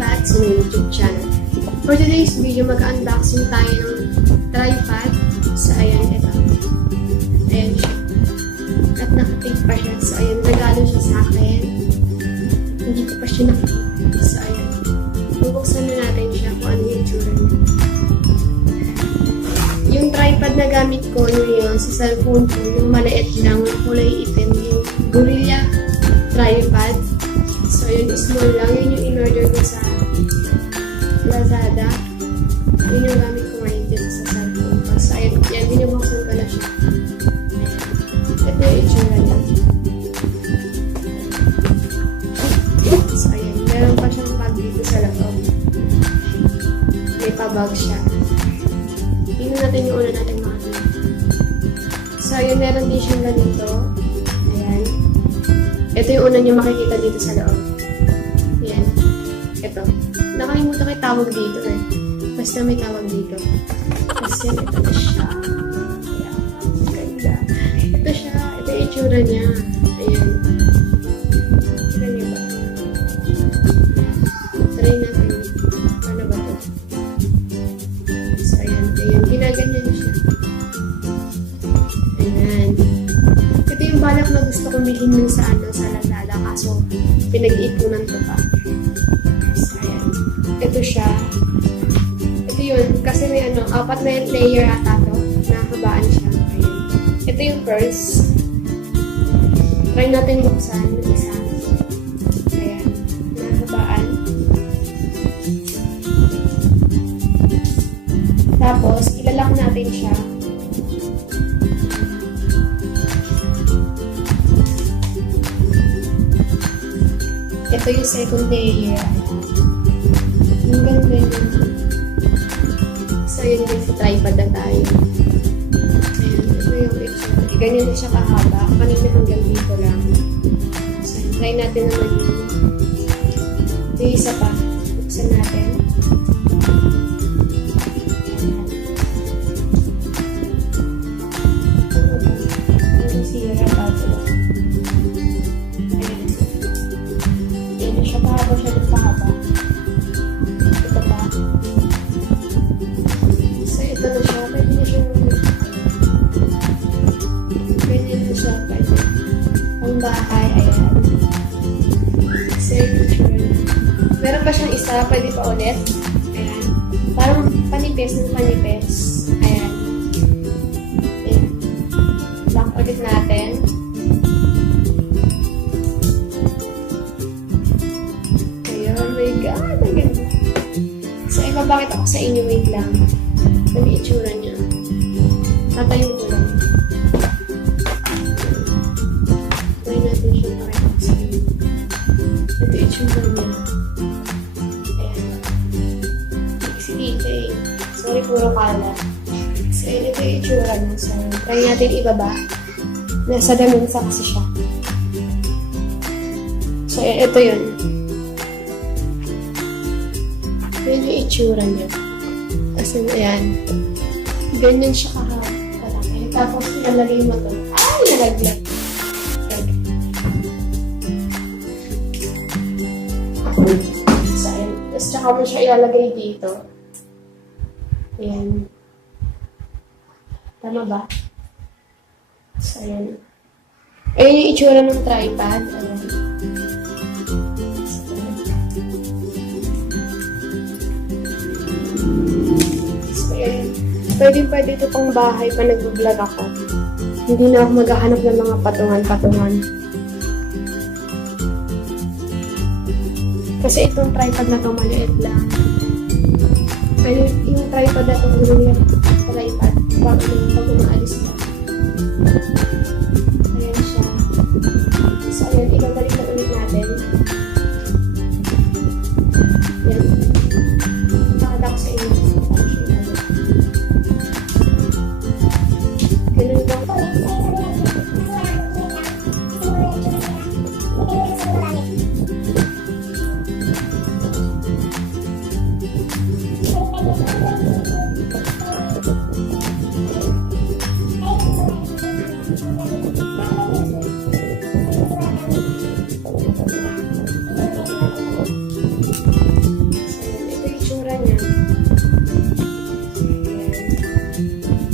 back to my YouTube channel. For today's video, mag-unboxing tayo ng tripod. So, ayan, ito. Ayan siya. At nakatape pa siya. So, ayan, regalo siya sa akin. Hindi ko pa siya nakikita. So, ayan. Bubuksan na natin siya kung ano yung tsura niya. Yung tripod na gamit ko ngayon sa cellphone ko, yung maliit lang, kulay itim, yung Gorilla tripod. So, yun, small lang. Yun yung in-order ko sa Lazada. Yun yung gamit ko ngayon dito sa cellphone ko. So, ayan, binubuksan ko na siya. Ito yung itsura niya. So, ayan, meron pa siyang bag dito sa loob. May pa-bag siya. Tingnan natin yung una natin makakita. So, ayun, meron din siyang ganito. Ayan. Ito yung una niyo makikita dito sa loob. Ayan. Ito. Nakalimutan ko yung tawag dito eh. Basta may tawag dito. Kasi ito na siya. Ayan. Ganda. Ito siya. Ito yung itsura niya. Ayan. Itsura niya ba? Try natin. Ano ba ito? So, ayan. Ayan. Ginaganyan siya. Ayan. Ito yung balak na gusto kong bilhin nun sa Lazada. Kaso, pinag-iipunan ko pa. So, ayan. Ito siya. Ito yun. Kasi may apat na layer ata to. Nahabaan siya. Ayan. Ito yung first. Try natin buksan yung isa. Ayan. Nahabaan. Tapos, ilalak natin siya. Ito yung second layer. Ang ganda yun. So, yun din sa tripod na tayo. Ayan, ito yung picture. Ganyan na siya kahaba. Kanina hanggang dito lang. So, try natin naman yun. Ito yung isa pa. Buksan natin. Pahaba siya ng pahaba. Ito pa. So, ito na siya. Pwede na siya ganyan na siya. Pwede. Ang bahay, ayan. So, meron pa siyang isa. Pwede pa ulit. Ayan. Parang panipis ng panipis. Ayan. Ayan. Lock ulit natin. So, ibabakit ako sa inyo. Wait lang. Ito yung itsura niya. Tatayo ko lang. Try natin siya pakita ko sa inyo. Ito yung itsura niya. Ayan. Sige, sorry, puro kala. So, ito yung itsura niya. So, try natin ibaba. Nasa damunsa kasi siya. So, ito yun. Yan yung itsura niya. Kasi, ayan. Ganyan siya kahaba. Tapos, nalagay mo ito. Ay, nalaglag. So, ayan. Tapos, tsaka mo siya ilalagay dito. Ayan. Tama ba? So, ayan. Ayan yung itsura ng tripod. Ayan. Pwede ito pang bahay pa nag-vlog ako. Hindi na ako maghahanap ng mga patungan-patungan. Kasi itong tripod na ito maliit lang. Pero yung tripod na ito yung tripod pag umaalis na. Ayan siya. So ayan, ibabalik na ulit natin. Ayan. Nakada ko sa inyo.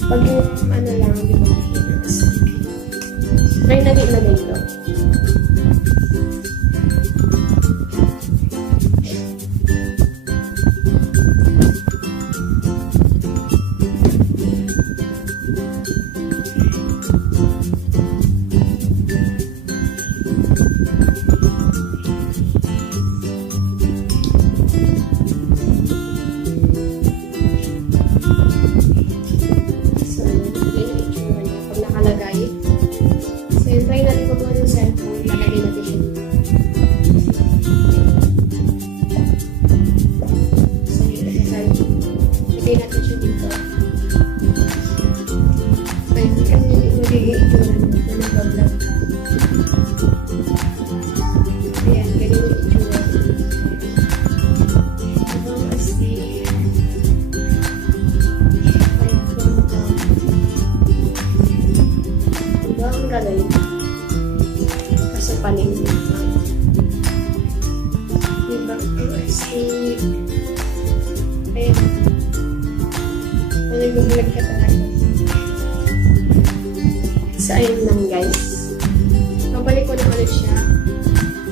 Pag yung ano lang, di ba? Try na din ilagay ito. Try natin kung yung cellphone, lalagay natin siya dito. So, lagay natin siya dito. Ayun, kami magiging itsura na nag-vlog. Ayan, ganyan yung itsura. Ibang astig. Diba ang galing? Paning diba? Astig. Ayan. Nag-vlog ka talaga. So, ayun lang guys. Pabalik ko na ulit siya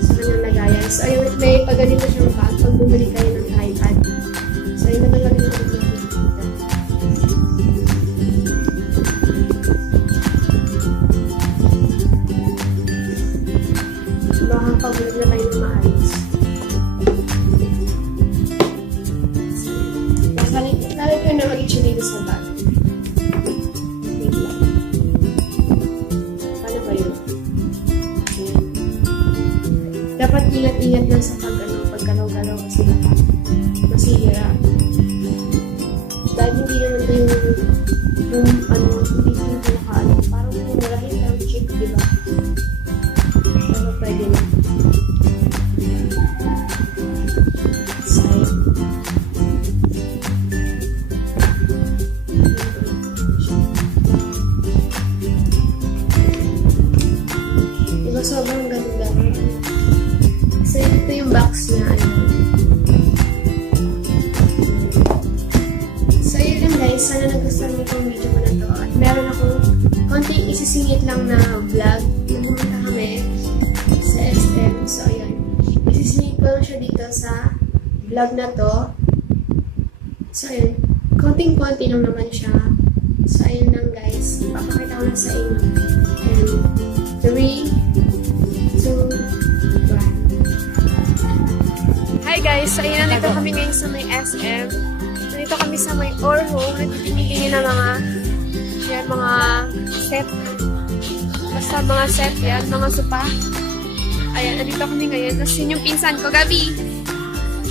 sa kanyang lagayan. So, ayun, may paganito siyang bag pag bumili kayo ng iPad. So, ayun na lang yung dito. Pag-vlog na tayo na maayos. Lalit ko na mag-itcha dito sa bag. Wait lang. Paano ba yun? Ayan. Dapat ingat-ingat lang sa paggalaw-galaw kasi baka masihira. Dahil hindi naman ito yung hindi ito yung pinaka-ano. Parang murahin lang cheap, diba? Pero pwede na. Sobrang ganda. So, ito yung box niya. So, yun lang guys. Sana nagustuhan niyo itong video ko na to. At meron akong konting isisingit lang na vlog. Pumunta kami sa SM. So, ayun. Isisingit ko lang siya dito sa vlog na to. So, ayun. Konting-konti lang naman siya. So, ayun lang guys. Papakita ko na sa inyo. And 3, 2, 1. Hi guys! So, ayun, nandito kami ngayon sa may SM. Nandito kami sa may Orho. Nagtitingin na mga set. Basta mga set yan, mga sopa. Ayan, nandito kami ngayon. Tapos yun yung pinsan ko, Gabi.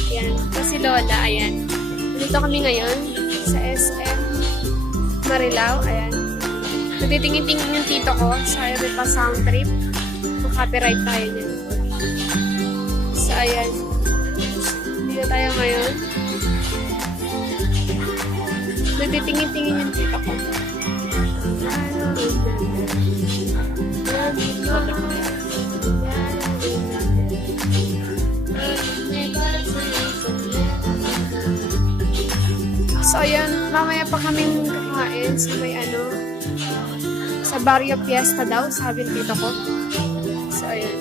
Ayan, kasi Lola, ayan. Nandito kami ngayon sa SM Marilao. Ayan. Nagtitingin-tingin yung tito ko sa Ripa Sound Trip. Copyright tayo niyan. So, ayan. Dito tayo ngayon. Nagtitingin-tingin yung tito ko. So, ayan. Mamaya pa kaming kakain sa may sa Barrio Fiesta daw, sabi ng tito ko. So, ayan.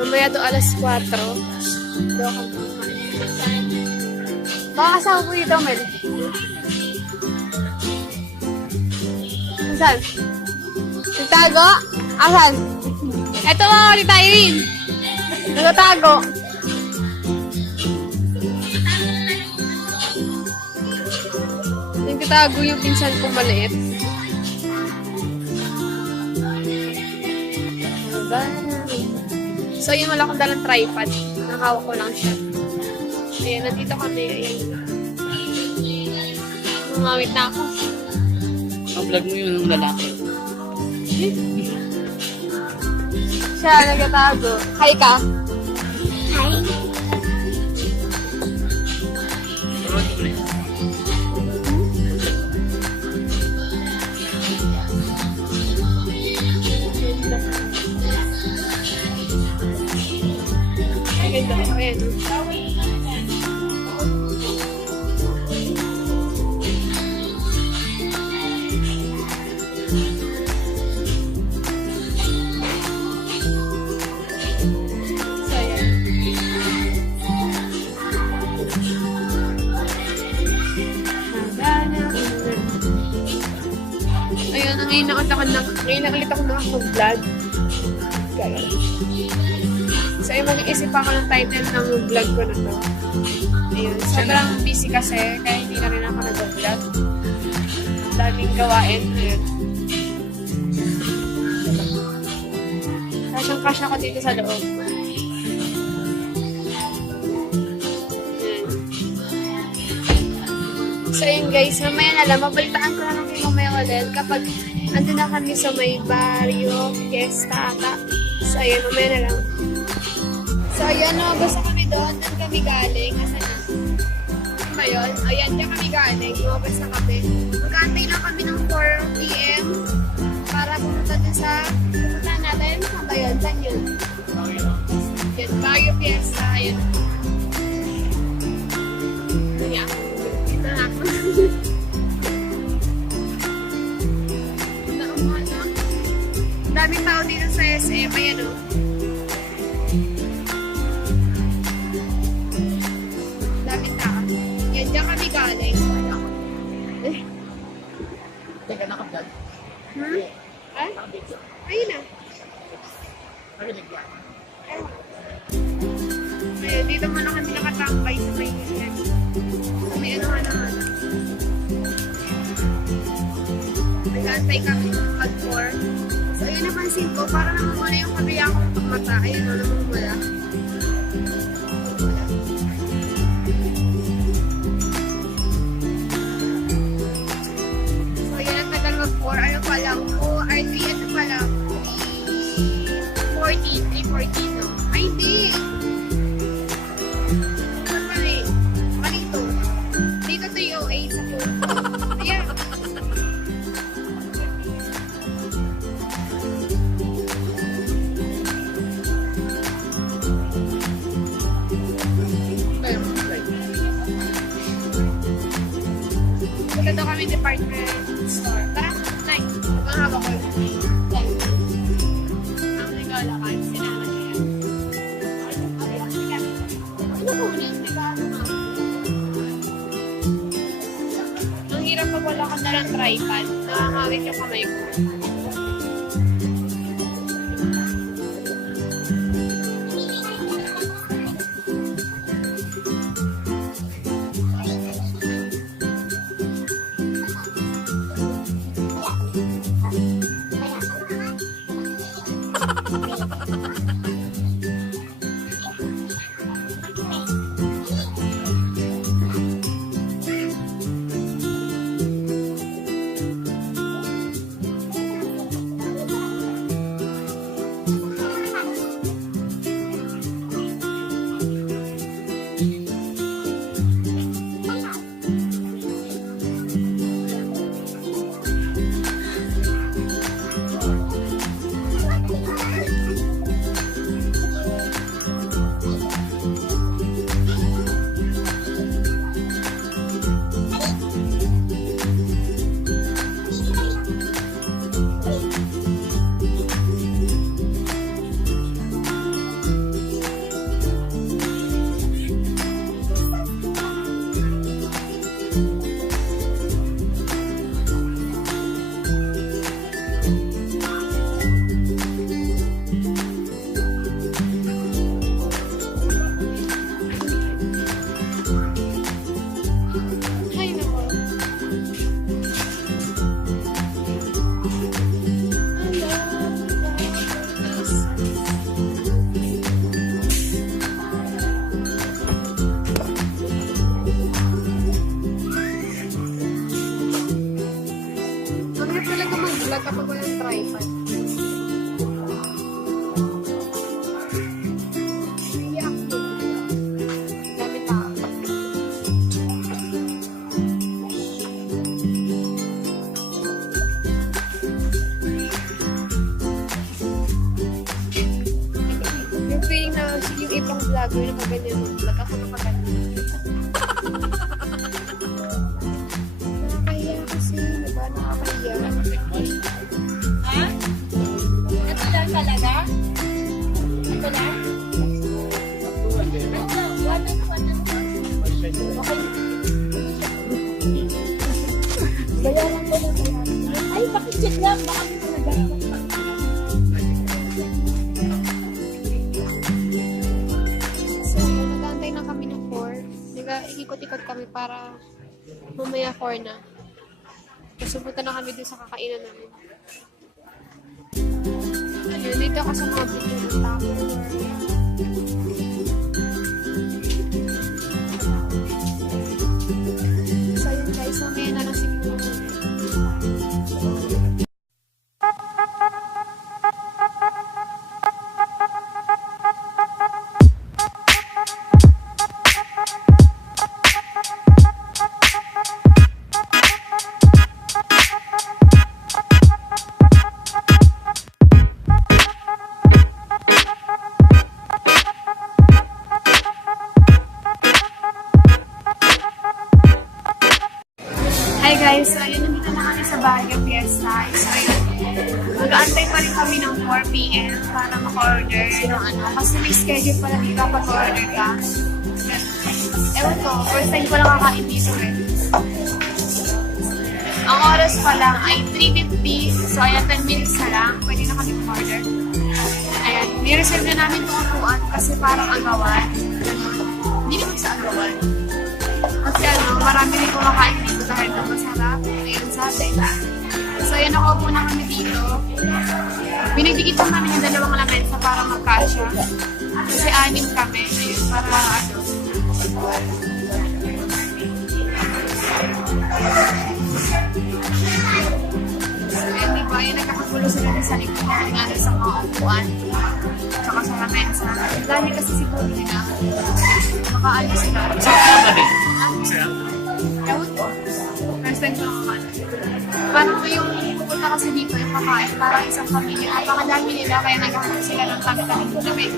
Mamaya to alas 4. Doon ako kumakain. Baka kasama po dito, Mel. Saan? Nagtago? Asan? Eto mo, ni Tyrene. Nagtago. Nagtago yung pinsan kong maliit. So, yun, wala akong dalang tripod. Nakawak ko lang siya. Ayan, nandito kami. Ayan. Mamawit na ako. Ka-vlog mo yun ng lalaki. Siya, nagtatago. Hi ka. Hi. Ganda. Ayan. Ngayon na ulit ako nakapag-vlog. Guys. So, yung mag-iisip ako ng title ng vlog ko na to. Ayun. Sobrang busy kasi, kaya hindi na rin ako nag-vlog. Daming gawain. Ayun. Kasyang-kasya ko dito sa loob. So, yun guys, mamaya na lang, mabalitaan ko na lang kayo mamaya ulit kapag andun na kami sa may barrio, fiesta, ata. So, ayun, mamaya na lang. So, ayun, lumabas na kami doon. Doon kami galing. Asa na? Ano ba yun? Ayan, diyan kami galing. Lumabas na kami. Magkantay lang kami ng 4 p.m. para pumunta dun sa pupunta natin. Saan ba yun? Saan yun? Yan, barrio fiesta. Ayun. Ayan. Dito na ako. Daming tao dito sa SM. Ayan o. Daming tao. Yan, dyan kami galing. Teka, naka-vlog. Ay? Ayun na. Narinig yan. Ayun, dito muna kami nakatambay sa may SM. Sa may ano-ano. Nag-aantay kami mag-4. So, ayun napansin ko, parang namumula yung kabila akong mata. Ayun o, namumula. So, ayun ang tagal mag-4. Ano pa lang po? Ay, 3 ano pa lang? 3:40, no? Ay, hindi! Ano pa rin? Malito. Dito 3:08 sa phone ko. Ayan. Punta daw kami department store. Tara, Nay. Ang haba ko. Ang regalo ka, sinama niya. Ano po ulit? Regalo nga. Ang hirap pag wala ka na ng tripod. Nakakawit yung kamay ko. kapag walang tripod. Iyak mo. Gamit ako. Yung feeling na yung ibang vlogger na kaganyan mo vlog, ako na kaganyan. Nakakahiya kasi, diba? Nakakahiya. Ha? Ito lang talaga? Ito lang? Okay. Bayaran ko lang. Ay, pakicheck lang. Baka may talaga. mag-ikot-ikot kami para mamaya 4 na. Tapos pupunta na kami dun sa kakainan namin. Ayun, dito ako sa mga video ng tower. So yun guys, mamaya na lang siguro. Hi guys, so ayun, nandito na kami sa Baguio Fiesta. So ayun, mag-aantay pa rin kami ng 4 p.m. para maka-order ng ano. Kasi may schedule pala dito kapag order ka. Ewan ko, first time ko lang kakain dito eh. Ang oras pa lang ay 3:50. So ayan, 10 minutes na lang. Pwede na kami mag-order. Ayan, ni-reserve na namin itong upuan kasi parang agawan. Hindi naman sa agawan. Kasi ano, marami rin kumakain dito dahil na masarap. Ayun sa atin. So, ayan, nakaupo na kami dito. Pinagdikitan namin yung dalawang lamesa para magkasya. Kasi 6 kami. Ayun, para ano. Ayun, diba? Ayun, nagkakagulo sila sa likod ng ano sa mga upuan. Tsaka sa lamesa. Dahil kasi siguro nila. Makaano sila. Ewan ko. First time ko nakakaano. Parang yung pupunta kasi dito yung kakain, parang isang pamilya. Napakadami nila kaya naghahanap sila ng kami-kami na may.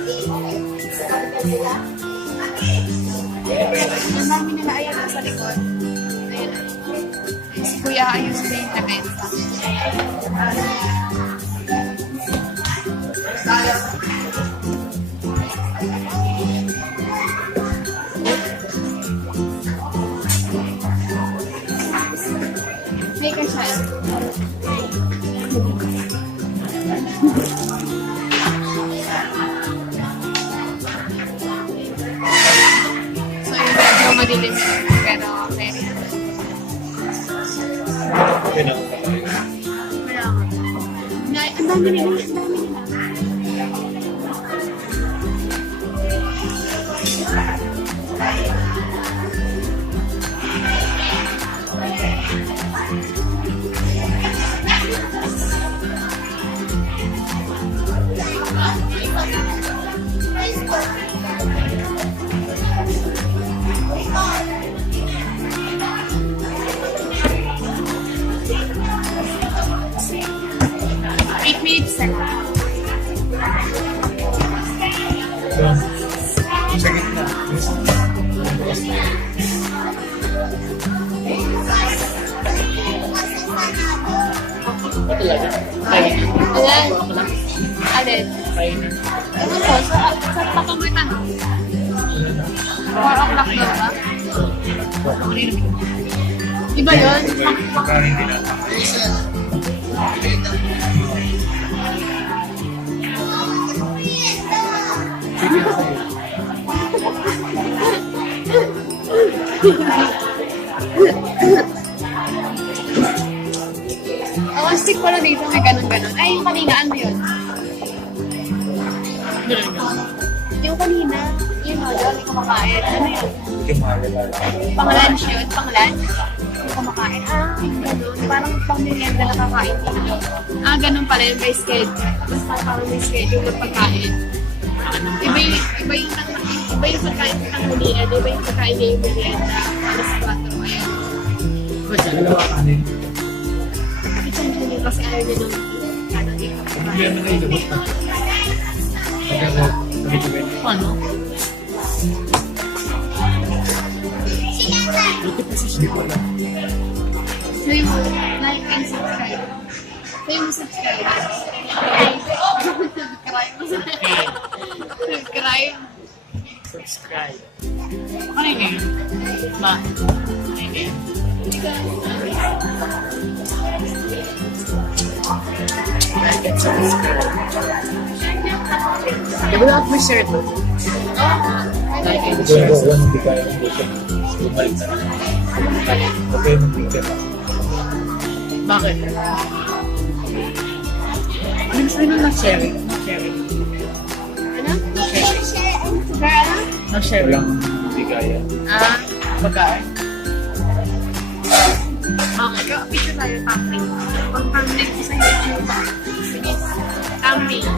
Ang dami nila ayan sa likod. Ayan. Si Kuya ayun sila yung nabenta. May kasya. So, yun, medyo madilim yun. Pero, okay. Okay na. Wala nga. Ang dami nila. Ang dami nila. Sa gitna. Ito lang. Ayan. Alin? Kainin. Ano po? Sa pakamutan. 4 o'clock daw ba? Iba yun? Kainin din ako. Ang stick pala dito, may ganun-ganun. Ay, yung kanina, ano yun? Yung kanina, yun o, doon, yung kumakain. Ano yun? Pang-lunch yun? Pang-lunch? Yung kumakain. Ah, ganun. Parang pang-merienda na kakain dito. Ah, ganun pala yung may schedule. Basta parang may schedule ng pagkain. Iba yung pagkain ng tanghalian, iba yung pagkain niya yung merienda. Alas 4, ayan. Dalawa kanin. Ito yung kasi ayaw niya nung ano dito. Hindi naman na ilabot na. Ano? Buti pa si Steve wala. Sabi mo, like and subscribe. Sabi mo subscribe. Subscribe. Subscribe. Ano yun? Ma? Ano yun? Like and subscribe. Di ba lahat may shirt? Oh, Like Hindi Kung stress. ako hindi kaya ng gusto, bumalik na lang. Okay, ng ticket ako. Bakit? Ano gusto nyo na sharing? No sharing. Ano? No sharing. Sugar, ano? No sharing. Walang hindi kaya. Ah, pagkain. Okay, go. Picture tayo, thumbnail. Pag thumbnail ko sa YouTube. Sige. Thumbnail.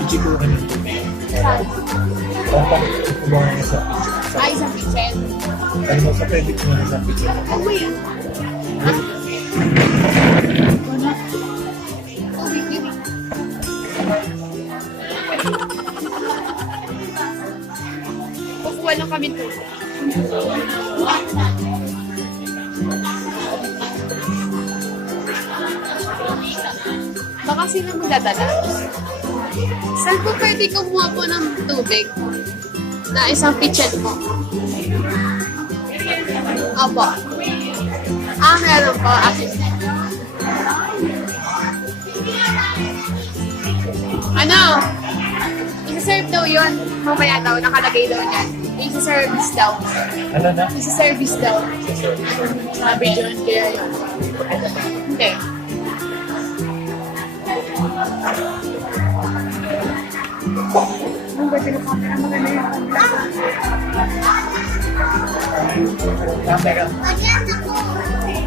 Hindi ko rin ito. Saan? Dapat kumuha niya sa picture. Ay, isang picture. Ano mo sa credit mo na sa picture. Oh, mo yan. Tubig yun eh. Kukuha lang kami to. Baka sila magdadala. Saan po pwede kumuha po ng tubig? Na isang pitchet po. Opo. Ah, meron po. Ano? Isa-serve daw yun. Mamaya daw, nakalagay daw yan. Isa-service daw. Ano na? Isa-service daw. Sabi dyan, kaya yun. Hindi. Ang ganda ng camera, maganda yung Camera.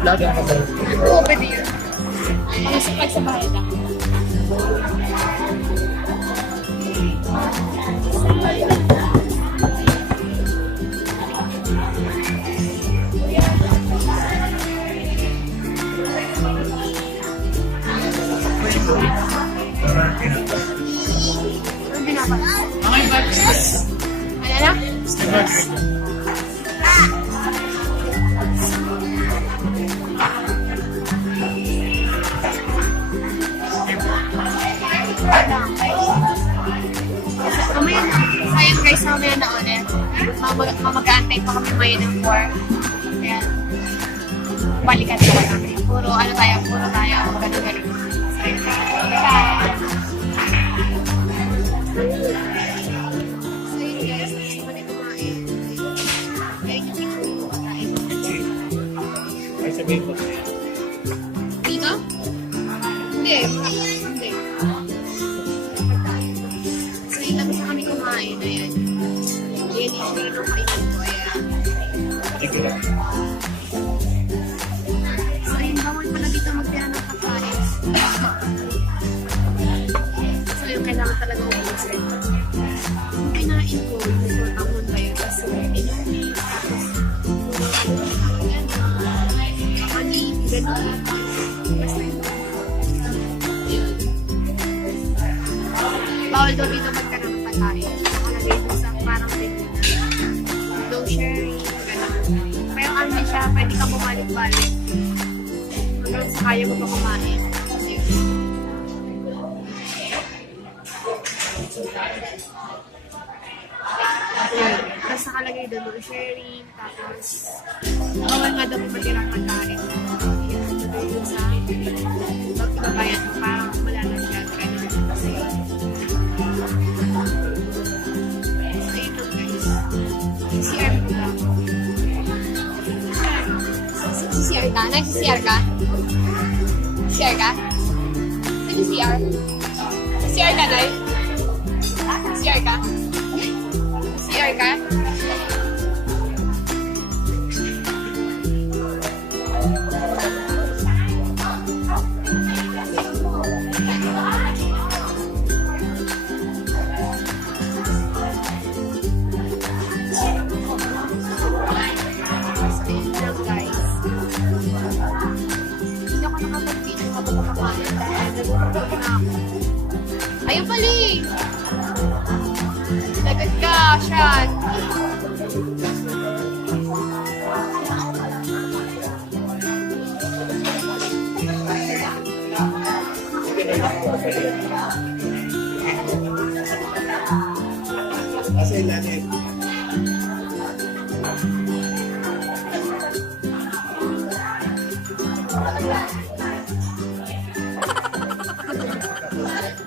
Vlog ang kasal. Oo, pwede yun. Ang sakay sa bahay lang. Ano binaban? Okay, but stress. Ano na? Stress. Mamaya na. So, ayan guys, mamaya na ulit. Mamag-aantay pa kami maya ng 4. Kaya, balikan ko kami. Puro tayo, ganun-ganun. So, yun. Bye! So, yun guys, gusto ko din kumain. Kaya yung picture ko kumain. Ay sabihin ko. Dito? Hindi. Hindi. So, yun lang sa kami kumain. Ayan. Ayan yung sure nung kainan ko. Ayan. Sige lang. So, yun, bawal pala dito magtira ng pagkain. So, yun, kailangan talaga ubusin. Yung kinain ko, yung tamon ba yun? Kasi, inumin, tapos, mani, ganun. Basta yun. Yun. Bawal daw dito magkaroon ng pagkain. Nakalagay dun sa parang menu na no sharing, ganun. Pero ano siya, pwede ka bumalik-balik. Hanggang sa kaya mo pa kumain. Yun. Yun. Tapos nakalagay doon no sharing, tapos bawal nga daw pumatirang pagkain. Yun. Nagay yun sa ibabayan mo, parang wala na siya. Ganun. Kasi, so yun lang guys. CR mo lang. CR ka? Nag-CR ka? CR ka? Nag-CR? CR ka, Nay? CR ka? CR ka? So, yun lang guys. Hindi ako nakapag-video habang kumakain dahil nagugulog na ako. Ayun pala eh! Lagat ka, Sean! Kasi ilalim.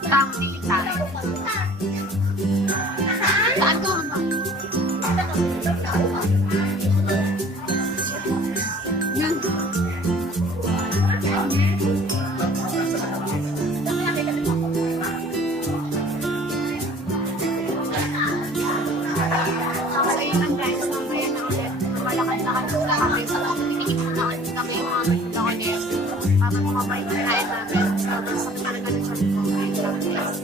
Tama, titig tayo. Saan ko? Yan. So yun lang guys, mamaya na ulit. Malakad-lakad na kami. So titigil-lakad kami yung mga maganda ulit. Para kumabay na namin. So, sa talaga ng sabi ko.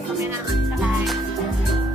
Kami na naman. Bye.